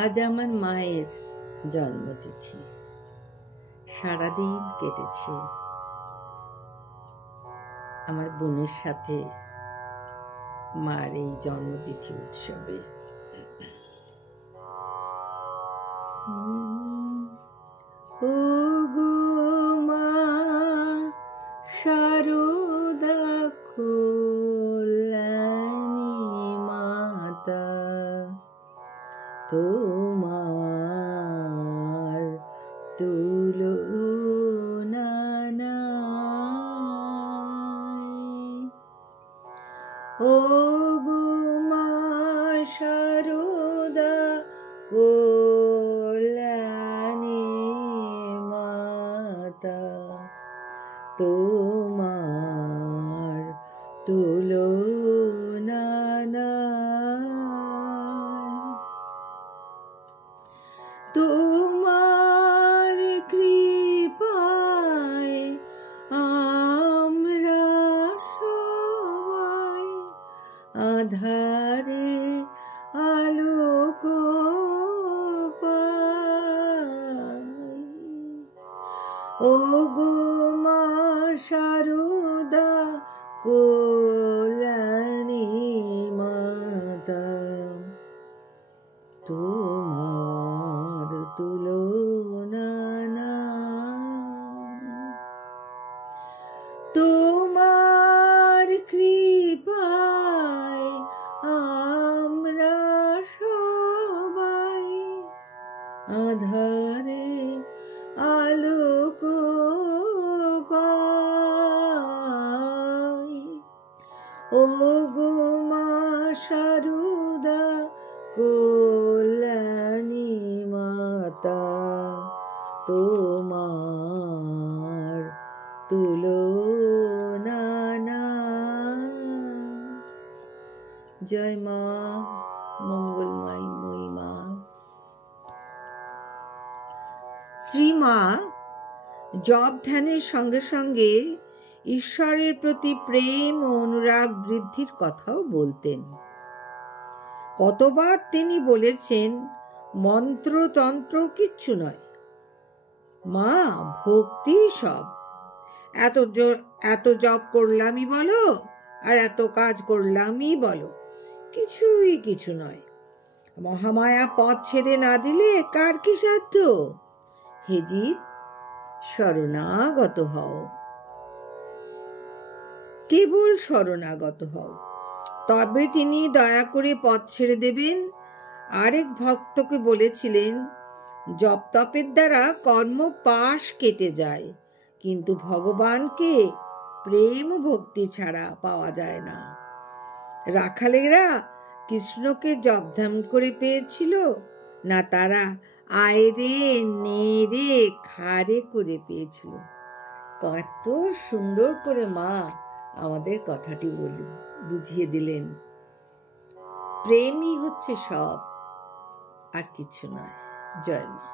আজ আমার মায়ের জন্মতিথি। সারাদিন কেটেছে আমার বোনের সাথে মার এই জন্মতিথি উৎসবে। ও গো মা শারদা কল্যাণী মাতা, তোমার তুলনা নাই। ও গো মা শারদা কল্যাণী মাতা, তোমার তুলনা নাই। তোমার কৃপায় আমরা সবাই আঁধারে আলোক পাই। ও গো মা শারদা কল্যাণী মাতা, তোমার তুলনা নাই। তোমার কৃপায় আমরা সবাই আঁধারে আলোক পাই। ও গো মা শারদা কল্যাণী মাতা, তোমার তুলনা নাই। জয় মা মঙ্গলময়ী মহিমা। শ্রীমা জপ ধ্যানের সঙ্গে সঙ্গে ঈশ্বরের প্রতি প্রেম ও অনুরাগ বৃদ্ধির কথাও বলতেন। কতবার তিনি বলেছেন, মন্ত্রতন্ত্র কিচ্ছু নয় মা, ভক্তি সব। এত জপ করলামই বলো আর এত কাজ করলামই বলো, কিছুই কিছু নয়। মহামায়া পথ ছেড়ে না দিলে কার কি সাধ্য? হে জীব, শরণাগত হও, কেবল শরণাগত হও, তবে তিনি দয়া করে পথ ছেড়ে দেবেন। আরেক ভক্তকে বলেছিলেন, জপ তপের দ্বারা কর্ম পাশ কেটে যায়, কিন্তু ভগবানকে প্রেম ভক্তি ছাড়া পাওয়া যায় না। রাখালেরা কৃষ্ণকে জপ ধ্যান করে পেয়েছিল না, তারা আয়রে নেড়ে খারে করে পেয়েছিল। কত সুন্দর করে মা আমাদের কথাটি বুঝিয়ে দিলেন। প্রেমই হচ্ছে সব, আর কিছু নয়। জয় মা।